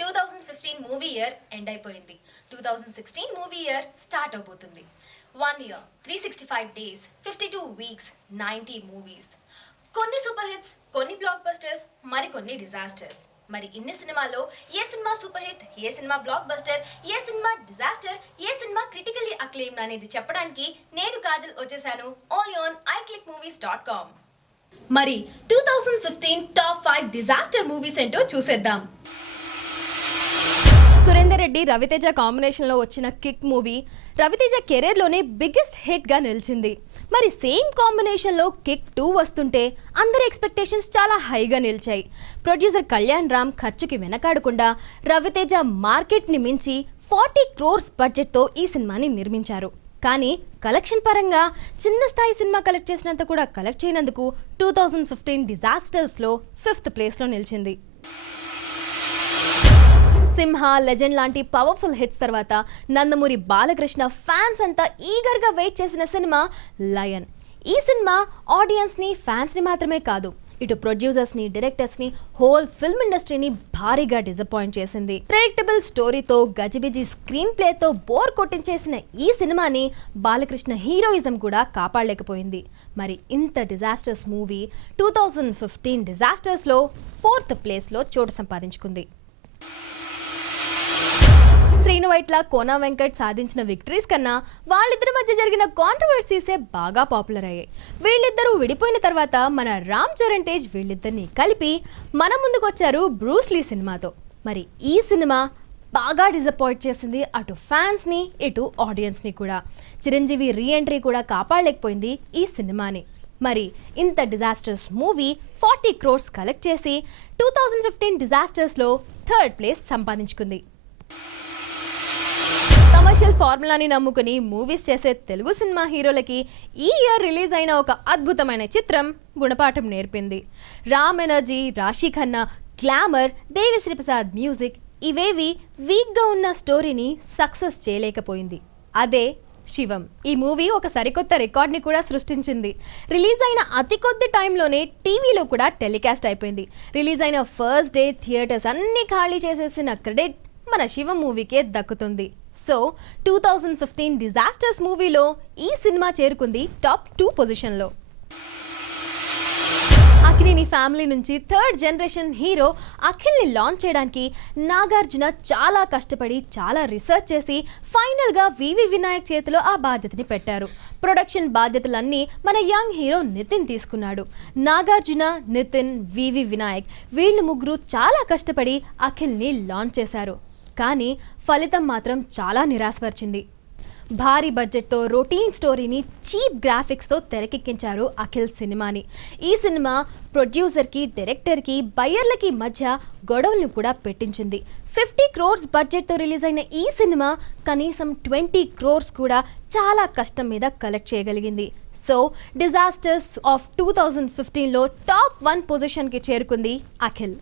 2015 movie year end అయిపోయింది. 2016 movie year start అవబోతుంది. 1 year, 365 days, 52 weeks, 90 movies. కొన్ని super hits, కొన్ని బ్లాక్ బస్టర్స్, మరికొన్ని డిజాస్టర్స్. మరి ఇన్ని సినిమాల్లో ఏ సినిమా సూపర్ హిట్, ఏ సినిమా బ్లాక్ బస్టర్, ఏ సినిమా డిజాస్టర్, ఏ సినిమా క్రిటికల్లీ అక్లెయిమ్డ్ అనేది చెప్పడానికి నేను కాజల్ వచ్చేసాను ఓన్లీ ఆన్ iClickMovies.com. మరి 2015 టాప్ 5 డిజాస్టర్ మూవీస్ ఏంటో చూసేద్దాం. సురేందర్ రెడ్డి రవితేజ కాంబినేషన్లో వచ్చిన కిక్ మూవీ రవితేజ కెరీర్లోనే బిగ్గెస్ట్ హిట్గా నిలిచింది. మరి సేమ్ కాంబినేషన్లో కిక్ 2 వస్తుంటే అందరి ఎక్స్పెక్టేషన్స్ చాలా హైగా నిలిచాయి. ప్రొడ్యూసర్ కళ్యాణ్ రామ్ ఖర్చుకి వెనకాడకుండా రవితేజ మార్కెట్ని మించి 40 crores బడ్జెట్తో ఈ సినిమాని నిర్మించారు. కానీ కలెక్షన్ పరంగా చిన్న స్థాయి సినిమా కలెక్ట్ చేసినంత కూడా కలెక్ట్ చేయనందుకు 2015 డిజాస్టర్స్లో 5th ప్లేస్లో నిలిచింది. సింహ, లెజెండ్ లాంటి పవర్ఫుల్ హిట్స్ తర్వాత నందమూరి బాలకృష్ణ ఫ్యాన్స్ అంతా ఈగర్గా వెయిట్ చేసిన సినిమా లయన్. ఈ సినిమా ఆడియన్స్ని, ఫ్యాన్స్ని మాత్రమే కాదు, ఇటు ప్రొడ్యూసర్స్ని, డైరెక్టర్స్ని, హోల్ ఫిల్మ్ ఇండస్ట్రీని భారీగా డిసప్పాయింట్ చేసింది. ప్రెడిక్టబుల్ స్టోరీతో, గజిబిజి స్క్రీన్ ప్లేతో బోర్ కొట్టించేసిన ఈ సినిమాని బాలకృష్ణ హీరోయిజం కూడా కాపాడలేకపోయింది. మరి ఇంత డిజాస్టర్స్ మూవీ 2015 డిజాస్టర్స్లో 4th ప్లేస్లో చోటు సంపాదించుకుంది. శ్రీను వైట్ల, కోన వెంకట్ సాధించిన విక్టరీస్ కన్నా వాళ్ళిద్దరి మధ్య జరిగిన కాంట్రవర్సీసే బాగా పాపులర్ అయ్యాయి. వీళ్ళిద్దరూ విడిపోయిన తర్వాత మన రామ్ చరణ్ తేజ్ వీళ్ళిద్దరిని కలిపి మన ముందుకొచ్చారు బ్రూస్ లీ సినిమాతో. మరి ఈ సినిమా బాగా డిసప్పాయింట్ చేసింది అటు ఫ్యాన్స్ని, ఇటు ఆడియన్స్ని కూడా. చిరంజీవి రీఎంట్రీ కూడా కాపాడలేకపోయింది ఈ సినిమాని. మరి ఇంత డిజాస్టర్స్ మూవీ 40 crores కలెక్ట్ చేసి 2015 డిజాస్టర్స్లో 3rd ప్లేస్ సంపాదించుకుంది. కమర్షియల్ ఫార్ములాని నమ్ముకుని మూవీస్ చేసే తెలుగు సినిమా హీరోలకి ఈ ఇయర్ రిలీజ్ అయిన ఒక అద్భుతమైన చిత్రం గుణపాఠం నేర్పింది. రామ్ ఎనర్జీ, రాశి ఖన్నా, గ్లామర్, దేవిశ్రీ ప్రసాద్ మ్యూజిక్ ఇవేవి వీక్గా ఉన్న స్టోరీని సక్సెస్ చేయలేకపోయింది. అదే శివం. ఈ మూవీ ఒక సరికొత్త రికార్డ్ని కూడా సృష్టించింది. రిలీజ్ అయిన అతి కొద్ది టైంలోనే టీవీలో కూడా టెలికాస్ట్ అయిపోయింది. రిలీజ్ అయిన ఫస్ట్ డే థియేటర్స్ అన్నీ ఖాళీ చేసేసిన క్రెడిట్ మన శివం మూవీకే దక్కుతుంది. సో 2015 డిజాస్టర్స్ మూవీలో ఈ సినిమా చేరుకుంది టాప్ 2 పొజిషన్లో. అఖిలిని ఫ్యామిలీ నుంచి 3rd జనరేషన్ హీరో అఖిల్ని లాంచ్ చేయడానికి నాగార్జున చాలా కష్టపడి, చాలా రీసెర్చ్ చేసి ఫైనల్గా వివి వినాయక్ చేతిలో ఆ బాధ్యతని పెట్టారు. ప్రొడక్షన్ బాధ్యతలన్నీ మన యంగ్ హీరో నితిన్ తీసుకున్నాడు. నాగార్జున, నితిన్, వివి వినాయక్ వీళ్ళు ముగ్గురు చాలా కష్టపడి అఖిల్ని లాంచ్ చేశారు. కానీ ఫలితం మాత్రం చాలా నిరాశపరిచింది. భారీ బడ్జెట్తో రొటీన్ స్టోరీని చీప్ గ్రాఫిక్స్తో తెరకెక్కించారు అఖిల్ సినిమాని. ఈ సినిమా ప్రొడ్యూసర్కి, డైరెక్టర్కి, బయ్యర్లకి మధ్య గొడవలను కూడా పెట్టించింది. 50 crores బడ్జెట్తో రిలీజ్ అయిన ఈ సినిమా కనీసం 20 crores కూడా చాలా కష్టం మీద కలెక్ట్ చేయగలిగింది. సో డిజాస్టర్స్ ఆఫ్ 2015లో టాప్ 1 పొజిషన్కి చేరుకుంది అఖిల్.